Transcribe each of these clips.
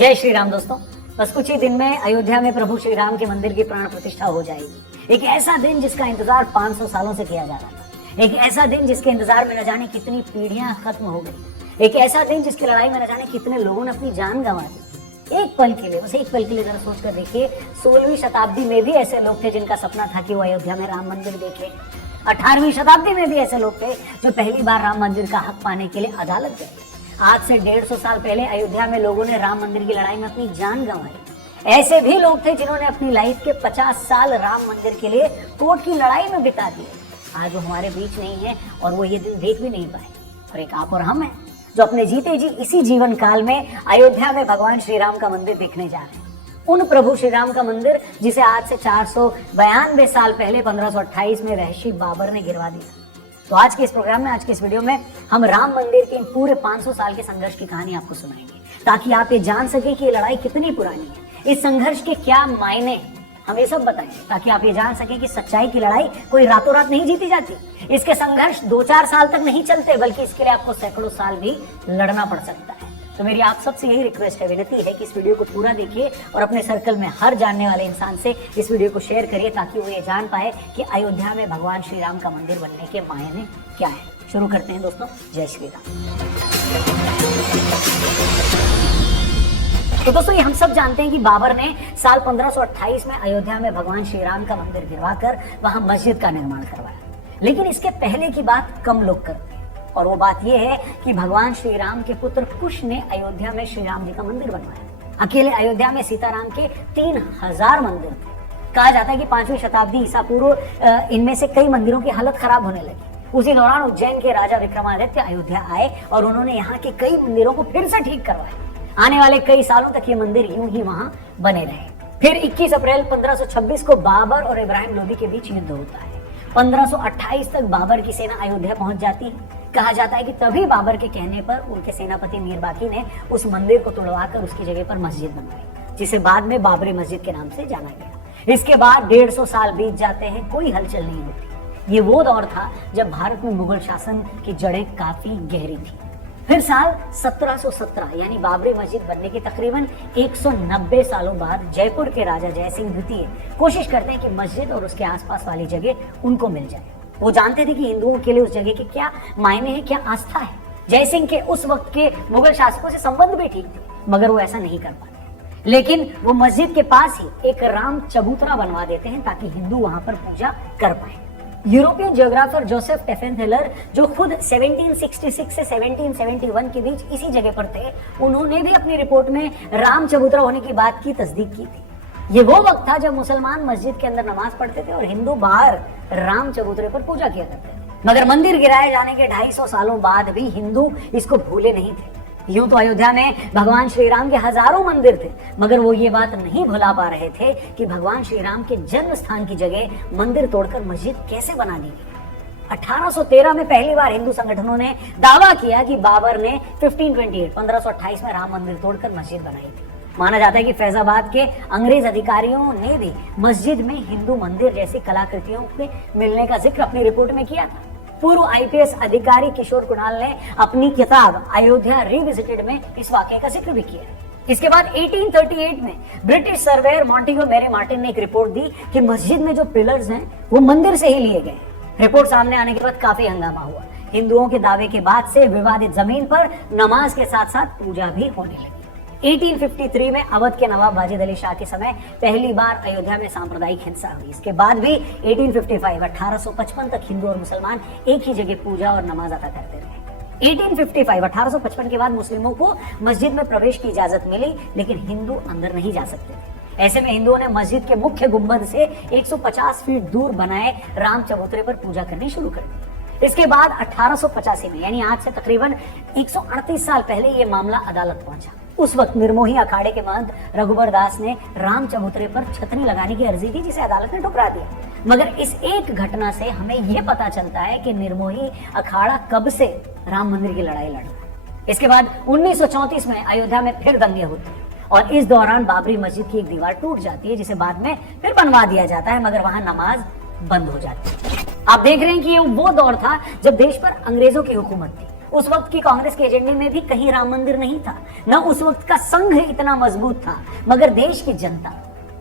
जय श्री राम दोस्तों। बस कुछ ही दिन में अयोध्या में प्रभु श्री राम के मंदिर की प्राण प्रतिष्ठा हो जाएगी। एक ऐसा दिन जिसका इंतजार 500 सालों से किया जा रहा था। एक ऐसा दिन जिसके इंतजार में न जाने कितनी पीढ़ियां खत्म हो गई। एक ऐसा दिन जिसकी लड़ाई में न जाने कितने लोगों ने अपनी जान गंवा दी। एक पल के लिए, बस एक पल के लिए जरा सोच कर देखिए, 16वीं शताब्दी में भी ऐसे लोग थे जिनका सपना था कि वो अयोध्या में राम मंदिर देखे। 18वीं शताब्दी में भी ऐसे लोग थे जो पहली बार राम मंदिर का हक पाने के लिए अदालत गए। आज से 150 साल पहले अयोध्या में लोगों ने राम मंदिर की लड़ाई में अपनी जान गंवाई। ऐसे भी लोग थे जिन्होंने अपनी लाइफ के 50 साल राम मंदिर के लिए कोर्ट की लड़ाई में बिता दिए। आज वो हमारे बीच नहीं है और वो ये दिन देख भी नहीं पाए। और एक आप और हम हैं जो अपने जीते जी इसी जीवन काल में अयोध्या में भगवान श्री राम का मंदिर देखने जा रहे हैं। उन प्रभु श्री राम का मंदिर जिसे आज से 492 साल पहले 1528 में वहशी बाबर ने गिरवा दिया। तो आज के इस प्रोग्राम में, आज के इस वीडियो में हम राम मंदिर के पूरे 500 साल के संघर्ष की कहानी आपको सुनाएंगे, ताकि आप ये जान सके कि ये लड़ाई कितनी पुरानी है, इस संघर्ष के क्या मायने, हम ये सब बताएंगे ताकि आप ये जान सके कि सच्चाई की लड़ाई कोई रातों रात नहीं जीती जाती। इसके संघर्ष 2-4 साल तक नहीं चलते, बल्कि इसके लिए आपको सैकड़ों साल भी लड़ना पड़ सकता है। तो मेरी आप सबसे यही रिक्वेस्ट है, विनती है कि इस वीडियो को पूरा देखिए और अपने सर्कल में हर जानने वाले इंसान से इस वीडियो को शेयर करिए, ताकि वो ये जान पाए कि अयोध्या में भगवान श्री राम का मंदिर बनने के मायने क्या है। शुरू करते हैं दोस्तों। जय श्री राम। तो दोस्तों, ये हम सब जानते हैं कि बाबर ने साल 1528 में अयोध्या में भगवान श्री राम का मंदिर गिरवाकर वहां मस्जिद का निर्माण करवाया। लेकिन इसके पहले की बात कम लोग करते हैं, और वो बात यह है कि भगवान श्री राम के पुत्र कुश ने अयोध्या में श्री राम जी का मंदिर बनवाया। अकेले अयोध्या में सीताराम के 3000 मंदिर थे। कहा जाता है कि 5वीं शताब्दी ईसा पूर्व इनमें से कई मंदिरों की हालत खराब होने लगी। उसी दौरान उज्जैन के राजा विक्रमादित्य अयोध्या आए और उन्होंने यहाँ के कई मंदिरों को फिर से ठीक करवाया। आने वाले कई सालों तक ये मंदिर यूं ही वहां बने रहे। फिर 21 अप्रैल 1526 को बाबर और इब्राहिम लोदी के बीच युद्ध होता है। 1528 तक बाबर की सेना अयोध्या पहुंच जाती है। कहा जाता है कि तभी बाबर के कहने पर उनके सेनापति मीर बाकी ने उस मंदिर को तुड़वाकर उसकी जगह पर मस्जिद बनवाई, जिसे बाद में बाबरी मस्जिद के नाम से जाना गया। इसके बाद 150 साल बीत जाते हैं, कोई हलचल नहीं होती। ये वो दौर था जब भारत में मुगल शासन की जड़ें काफी गहरी थी। फिर साल 1717 यानी बाबरी मस्जिद बनने के तकरीबन 190 सालों बाद जयपुर के राजा जयसिंह द्वितीय कोशिश करते हैं कि मस्जिद और उसके आसपास वाली जगह उनको मिल जाए। वो जानते थे कि हिंदुओं के लिए उस जगह के क्या मायने हैं, क्या आस्था है। जयसिंह के उस वक्त के मुगल शासकों से संबंध भी ठीक थे, मगर वो ऐसा नहीं कर पाते। लेकिन वो मस्जिद के पास ही एक राम चबूतरा बनवा देते हैं ताकि हिंदू वहां पर पूजा कर पाए। यूरोपियन जियोग्राफर जोसेफ टेफेनथेलर, जो खुद 1766 से 1771 के बीच इसी जगह पर थे, उन्होंने भी अपनी रिपोर्ट में राम चबूतरा होने की बात की तस्दीक की थी। ये वो वक्त था जब मुसलमान मस्जिद के अंदर नमाज पढ़ते थे और हिंदू बाहर राम चबूतरे पर पूजा किया करते थे। मगर मंदिर गिराए जाने के 250 सालों बाद भी हिंदू इसको भूले नहीं थे। यूं तो अयोध्या में भगवान श्री राम के हजारों मंदिर थे, मगर वो ये बात नहीं भुला पा रहे थे कि भगवान श्री राम के जन्म स्थान की जगह मंदिर तोड़कर मस्जिद कैसे बना दी गई। 1813 में पहली बार हिंदू संगठनों ने दावा किया कि बाबर ने 1528 में राम मंदिर तोड़कर मस्जिद बनाई थी। माना जाता है कि फैजाबाद के अंग्रेज अधिकारियों ने भी मस्जिद में हिंदू मंदिर जैसी कलाकृतियों के मिलने का जिक्र अपनी रिपोर्ट में किया था। पूर्व आईपीएस अधिकारी किशोर कुणाल ने अपनी किताब अयोध्या रिविजिटेड में इस वाकये का जिक्र भी किया। इसके बाद 1838 में ब्रिटिश सर्वेयर मॉन्टेगो मेरी मार्टिन ने एक रिपोर्ट दी कि मस्जिद में जो पिलर्स हैं वो मंदिर से ही लिए गए। रिपोर्ट सामने आने के बाद काफी हंगामा हुआ। हिंदुओं के दावे के बाद से विवादित जमीन पर नमाज के साथ साथ पूजा भी होने लगी। 1853 में अवध के नवाब वाजिद अली शाह के समय पहली बार अयोध्या में सांप्रदायिक हिंसा हुई। इसके बाद भी 1855 तक हिंदू और मुसलमान एक ही जगह पूजा और नमाज अदा करते रहे। 1855 के बाद मुस्लिमों को मस्जिद में प्रवेश की इजाजत मिली, लेकिन हिंदू अंदर नहीं जा सकते थे। ऐसे में हिंदुओं ने मस्जिद के मुख्य गुंबद से 150 फीट दूर बनाए राम चबूतरे पर पूजा करनी शुरू कर दी। इसके बाद 1885 में, यानी आज से तकरीबन 138 साल पहले, ये मामला अदालत पहुंचा। उस वक्त निर्मोही अखाड़े के महंत रघुबर दास ने राम चबूतरे पर छतरी लगाने की अर्जी की, जिसे अदालत ने ठुकरा दिया। मगर इस एक घटना से हमें यह पता चलता है कि निर्मोही अखाड़ा कब से राम मंदिर की लड़ाई लड़ रहा है। इसके बाद 1934 में अयोध्या में फिर दंगे होते हैं और इस दौरान बाबरी मस्जिद की एक दीवार टूट जाती है, जिसे बाद में फिर बनवा दिया जाता है, मगर वहां नमाज बंद हो जाती है। आप देख रहे हैं कि ये वो दौर था जब देश पर अंग्रेजों की हुकूमत थी उस वक्त की कांग्रेस के एजेंडे में भी कहीं राम मंदिर नहीं था, न उस वक्त का संघ इतना मजबूत था, मगर देश की जनता,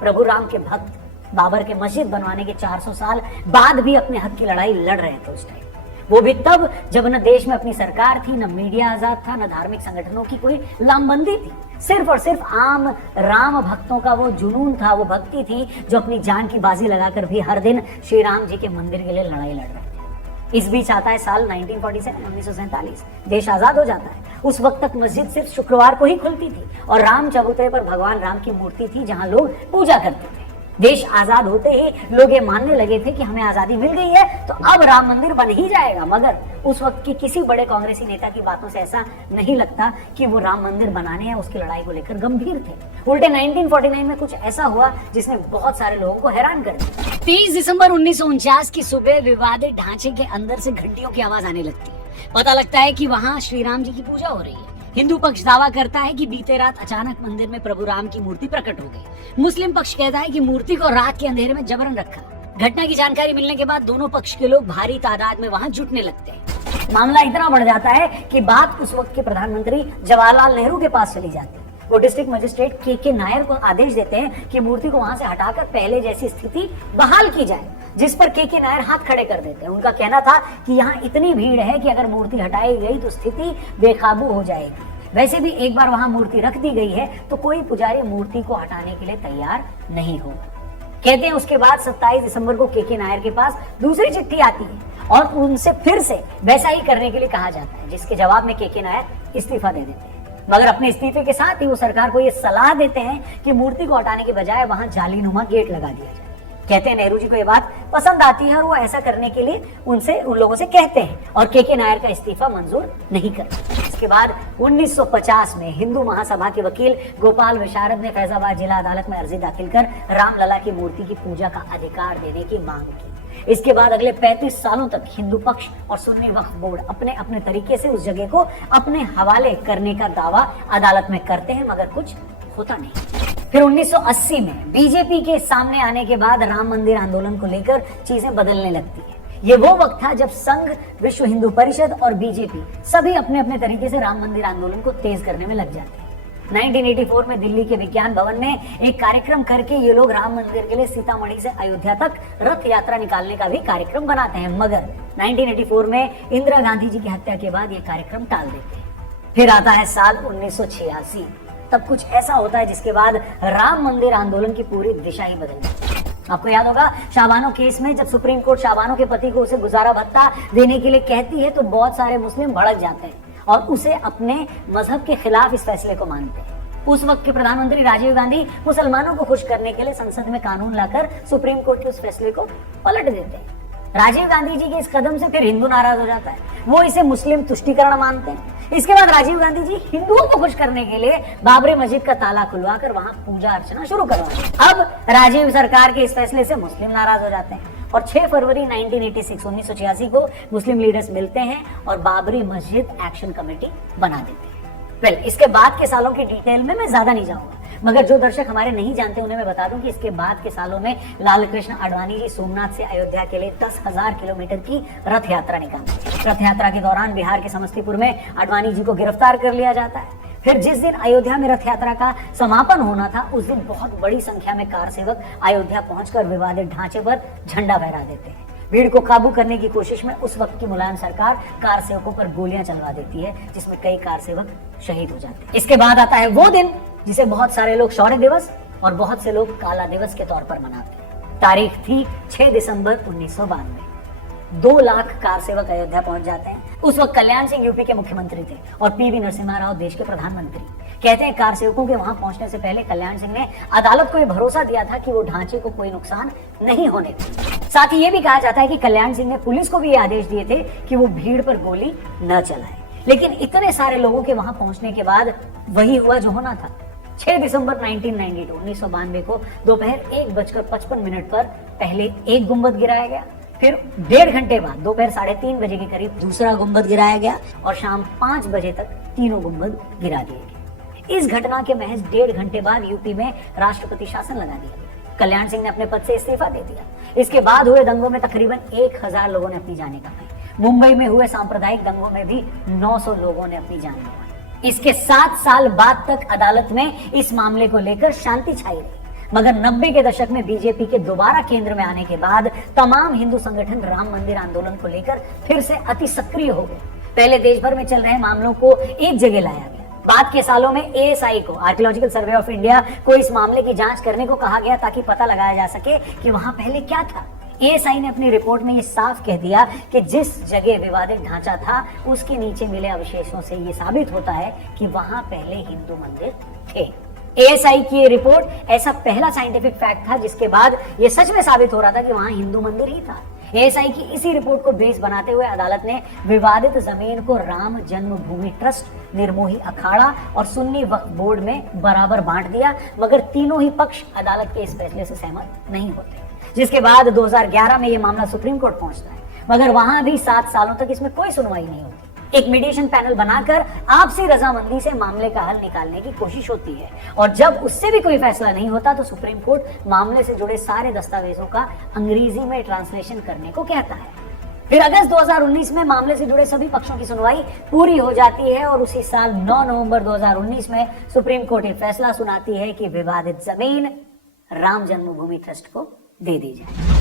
प्रभु राम के भक्त बाबर के मस्जिद बनवाने के 400 साल बाद भी अपने हक की लड़ाई लड़ रहे थे उस टाइम। वो भी तब जब न देश में अपनी सरकार थी, न मीडिया आजाद था, न धार्मिक संगठनों की कोई लामबंदी थी। सिर्फ और सिर्फ आम राम भक्तों का वो जुनून था, वो भक्ति थी जो अपनी जान की बाजी लगाकर भी हर दिन श्री राम जी के मंदिर के लिए लड़ाई लड़ रहे थे। इस बीच आता है साल 1947, देश आजाद हो जाता है। उस वक्त तक मस्जिद सिर्फ शुक्रवार को ही खुलती थी और राम चबूतरे पर भगवान राम की मूर्ति थी जहां लोग पूजा करते थे। देश आजाद होते ही लोग ये मानने लगे थे कि हमें आजादी मिल गई है तो अब राम मंदिर बन ही जाएगा, मगर उस वक्त के किसी बड़े कांग्रेसी नेता की बातों से ऐसा नहीं लगता कि वो राम मंदिर बनाने या उसकी लड़ाई को लेकर गंभीर थे। उल्टे 1949 में कुछ ऐसा हुआ जिसने बहुत सारे लोगों को हैरान कर दिया। 30 दिसंबर 1949 की सुबह विवादित ढांचे के अंदर से घंटियों की आवाज आने लगती है। पता लगता है कि वहाँ श्री राम जी की पूजा हो रही है। हिंदू पक्ष दावा करता है कि बीते रात अचानक मंदिर में प्रभु राम की मूर्ति प्रकट हो गई। मुस्लिम पक्ष कहता है कि मूर्ति को रात के अंधेरे में जबरन रखा। घटना की जानकारी मिलने के बाद दोनों पक्ष के लोग भारी तादाद में वहां जुटने लगते हैं। मामला इतना बढ़ जाता है कि बात उस वक्त के प्रधानमंत्री जवाहरलाल नेहरू के पास चली जाती है। वो डिस्ट्रिक्ट मजिस्ट्रेट के नायर को आदेश देते हैं कि मूर्ति को वहां से हटाकर पहले जैसी स्थिति बहाल की जाए, जिस पर के नायर हाथ खड़े कर देते हैं। उनका कहना था कि यहाँ इतनी भीड़ है कि अगर मूर्ति हटाई गई तो स्थिति बेकाबू हो जाएगी। वैसे भी एक बार वहां मूर्ति रख दी गई है तो कोई पुजारी मूर्ति को हटाने के लिए तैयार नहीं होगा। कहते हैं उसके बाद 27 दिसंबर को के नायर के पास दूसरी चिट्ठी आती है और उनसे फिर से वैसा ही करने के लिए कहा जाता है, जिसके जवाब में के नायर इस्तीफा दे देते हैं। मगर अपने इस्तीफे के साथ ही वो सरकार को ये सलाह देते हैं कि मूर्ति को हटाने के बजाय वहां जालीनुमा गेट लगा दिया जाए। कहते हैं नेहरू जी को ये बात पसंद आती है और वो ऐसा करने के लिए उन लोगों से कहते हैं और के नायर का इस्तीफा मंजूर नहीं करते। इसके बाद 1950 में हिंदू महासभा के वकील गोपाल विशारद ने फैजाबाद जिला अदालत में अर्जी दाखिल कर रामलला की मूर्ति की पूजा का अधिकार देने की मांग की। इसके बाद अगले 35 सालों तक हिंदू पक्ष और सुन्नी वक्फ बोर्ड अपने अपने तरीके से उस जगह को अपने हवाले करने का दावा अदालत में करते हैं, मगर कुछ होता नहीं। फिर 1980 में बीजेपी के सामने आने के बाद राम मंदिर आंदोलन को लेकर चीजें बदलने लगती है। ये वो वक्त था जब संघ, विश्व हिंदू परिषद और बीजेपी सभी अपने अपने तरीके से राम मंदिर आंदोलन को तेज करने में लग जाते हैं। 1984 में दिल्ली के विज्ञान भवन में एक कार्यक्रम करके ये लोग राम मंदिर के लिए सीतामढ़ी से अयोध्या तक रथ यात्रा निकालने का भी कार्यक्रम बनाते हैं, मगर 1984 में इंदिरा गांधी जी की हत्या के बाद ये कार्यक्रम टाल देते हैं। फिर आता है साल 1986। तब कुछ ऐसा होता है जिसके बाद राम मंदिर आंदोलन की पूरी दिशा ही बदल जाती है। आपको याद होगा शाबानो केस में जब सुप्रीम कोर्ट शाबानो के पति को उसे गुजारा भत्ता देने के लिए कहती है तो बहुत सारे मुस्लिम भड़क जाते हैं और उसे अपने मजहब के खिलाफ इस फैसले को मानते हैं। उस वक्त के प्रधानमंत्री राजीव गांधी मुसलमानों को खुश करने के लिए संसद में कानून लाकर सुप्रीम कोर्ट के उस फैसले को पलट देते हैं। राजीव गांधी जी के इस कदम से फिर हिंदू नाराज हो जाता है, वो इसे मुस्लिम तुष्टीकरण मानते हैं। इसके बाद राजीव गांधी जी हिंदुओं को खुश करने के लिए बाबरी मस्जिद का ताला खुलवाकर वहां पूजा अर्चना शुरू करवाते। अब राजीव सरकार के इस फैसले से मुस्लिम नाराज हो जाते हैं और 6 फरवरी 1986 को मुस्लिम लीडर्स मिलते हैं और बाबरी मस्जिद एक्शन कमेटी बना देते हैं। वेल, इसके बाद के सालों की डिटेल में मैं ज्यादा नहीं जाऊंगा, मगर जो दर्शक हमारे नहीं जानते उन्हें मैं बता दूं कि इसके बाद के सालों में लाल कृष्ण आडवाणी जी सोमनाथ से अयोध्या के लिए 10,000 किलोमीटर की रथ यात्रा निकालते। रथ यात्रा के दौरान बिहार के समस्तीपुर में आडवाणी जी को गिरफ्तार कर लिया जाता है। फिर जिस दिन अयोध्या में रथ यात्रा का समापन होना था उस दिन बहुत बड़ी संख्या में कार सेवक अयोध्या पहुंचकर विवादित ढांचे पर झंडा फहरा देते हैं। भीड़ को काबू करने की कोशिश में उस वक्त की मुलायम सरकार कार सेवकों पर गोलियां चलवा देती है, जिसमें कई कार सेवक शहीद हो जाते हैं। इसके बाद आता है वो दिन जिसे बहुत सारे लोग शौर्य दिवस और बहुत से लोग काला दिवस के तौर पर मनाते हैं। तारीख थी 6 दिसंबर 1992। 2 लाख कार सेवक अयोध्या पहुंच जाते हैं। उस वक्त कल्याण सिंह यूपी के मुख्यमंत्री थे और पीवी नरसिम्हा राव देश के प्रधानमंत्री। कहते हैं कार सेवकों के वहां पहुंचने से पहले कल्याण सिंह ने अदालत को यह भरोसा दिया था कि वो ढांचे को कोई नुकसान नहीं होने देंगे। साथ ही ये भी कहा जाता है कि कल्याण सिंह ने पुलिस को भी ये आदेश दिए थे कि वो भीड़ पर गोली न चलाए। लेकिन इतने सारे लोगों के वहां पहुंचने के बाद वही हुआ जो होना था। 6 दिसंबर 1992 को दोपहर 1:55 पर पहले एक गुंबद गिराया गया, फिर 1.5 घंटे बाद दोपहर 3:30 बजे के करीब दूसरा गुंबद गिराया गया और शाम 5 बजे तक तीनों गुंबद गिरा दिए गए। इस घटना के महज 1.5 घंटे बाद यूपी में राष्ट्रपति शासन लगा दिया। कल्याण सिंह ने अपने पद से इस्तीफा दे दिया। इसके बाद हुए दंगों में तकरीबन 1000 लोगों ने अपनी जानें गंवाई। मुंबई में हुए सांप्रदायिक दंगों में भी 900 लोगों ने अपनी जान गंवाई। इसके 7 साल बाद तक अदालत में इस मामले को लेकर शांति छाई रही, मगर 90 के दशक में बीजेपी के दोबारा केंद्र में आने के बाद तमाम हिंदू संगठन राम मंदिर आंदोलन को लेकर फिर से अति सक्रिय हो गए। पहले देश भर में चल रहे मामलों को एक जगह लाया गया। बाद के सालों में एएसआई को, आर्कियोलॉजिकल सर्वे ऑफ इंडिया को, इस मामले की जांच करने को कहा गया ताकि पता लगाया जा सके कि वहां पहले क्या था। एएसआई ने अपनी रिपोर्ट में ये साफ कह दिया कि जिस जगह विवादित ढांचा था उसके नीचे मिले अवशेषों से ये साबित होता है कि वहां पहले हिंदू मंदिर थे। एएसआई की ये रिपोर्ट ऐसा पहला साइंटिफिक फैक्ट था जिसके बाद ये सच में साबित हो रहा था कि वहां हिंदू मंदिर ही था। एएसआई की इसी रिपोर्ट को बेस बनाते हुए अदालत ने विवादित जमीन को राम जन्मभूमि ट्रस्ट, निर्मोही अखाड़ा और सुन्नी वक्फ बोर्ड में बराबर बांट दिया, मगर तीनों ही पक्ष अदालत के इस फैसले से सहमत नहीं होते, जिसके बाद 2011 में यह मामला सुप्रीम कोर्ट पहुंचता है, मगर वहां भी 7 सालों तक इसमें कोई सुनवाई नहीं होती। एक मीडिएशन पैनल बनाकर आपसी रजामंदी से मामले का हल निकालने की कोशिश होती है, और जब उससे भी कोई फैसला नहीं होता तो सुप्रीम कोर्ट मामले से जुड़े सारे दस्तावेजों का अंग्रेजी में ट्रांसलेशन करने को कहता है। फिर अगस्त 2019 में मामले से जुड़े सभी पक्षों की सुनवाई पूरी हो जाती है और उसी साल 9 नवंबर 2019 में सुप्रीम कोर्ट एक फैसला सुनाती है कि विवादित जमीन राम जन्मभूमि ट्रस्ट को दे दी जाए।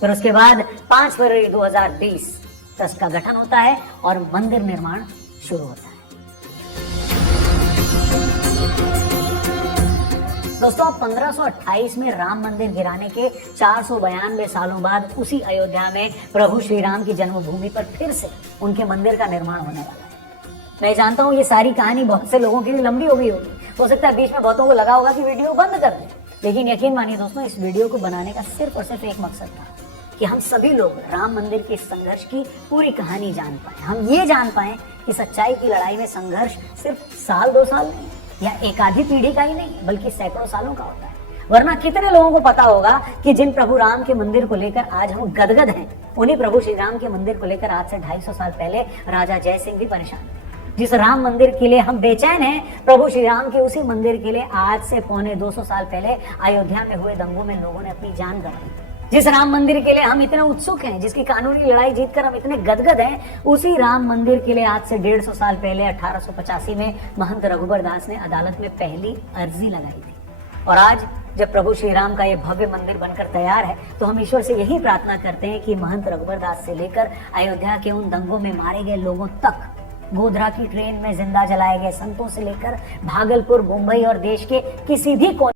फिर उसके बाद 5 फरवरी 2020 ट्रस्ट का गठन होता है और मंदिर निर्माण शुरू होता है। दोस्तों, 1528 में राम मंदिर गिराने के 492 सालों बाद उसी अयोध्या में प्रभु श्री राम की जन्मभूमि पर फिर से उनके मंदिर का निर्माण होने वाला है। मैं जानता हूं ये सारी कहानी बहुत से लोगों के लिए लंबी हो गई होगी, हो सकता है बीच में बहुतों को लगा होगा कि वीडियो बंद कर दें, लेकिन यकीन मानिए दोस्तों, इस वीडियो को बनाने का सिर्फ और सिर्फ एक मकसद था कि हम सभी लोग राम मंदिर के संघर्ष की पूरी कहानी जान पाए। हम ये जान पाए कि सच्चाई की लड़ाई में संघर्ष सिर्फ साल 2 साल नहीं या एक आधी पीढ़ी का ही नहीं, बल्कि सैकड़ों सालों का होता है। वरना कितने लोगों को पता होगा कि जिन प्रभु राम के मंदिर को लेकर आज हम गदगद हैं, उन्हीं प्रभु श्री राम के मंदिर को लेकर आज से 250 साल पहले राजा जय सिंह भी परेशान थे। जिस राम मंदिर के लिए हम बेचैन हैं, प्रभु श्री राम के उसी मंदिर के लिए आज से पौने 200 साल पहले अयोध्या में हुए दंगों में लोगों ने अपनी जान गंवाई। जिस राम मंदिर के लिए हम इतने उत्सुक हैं, जिसकी कानूनी लड़ाई जीतकर हम इतने गदगद हैं, उसी राम मंदिर के लिए आज से 150 साल पहले 1885 में महंत रघुबर दास ने अदालत में पहली अर्जी लगाई थी। और आज जब प्रभु श्री राम का ये भव्य मंदिर बनकर तैयार है, तो हम ईश्वर से यही प्रार्थना करते हैं कि महंत रघुबर दास से लेकर अयोध्या के उन दंगों में मारे गए लोगों तक, गोधरा की ट्रेन में जिंदा जलाए गए संतों से लेकर भागलपुर, मुंबई और देश के किसी भी कोने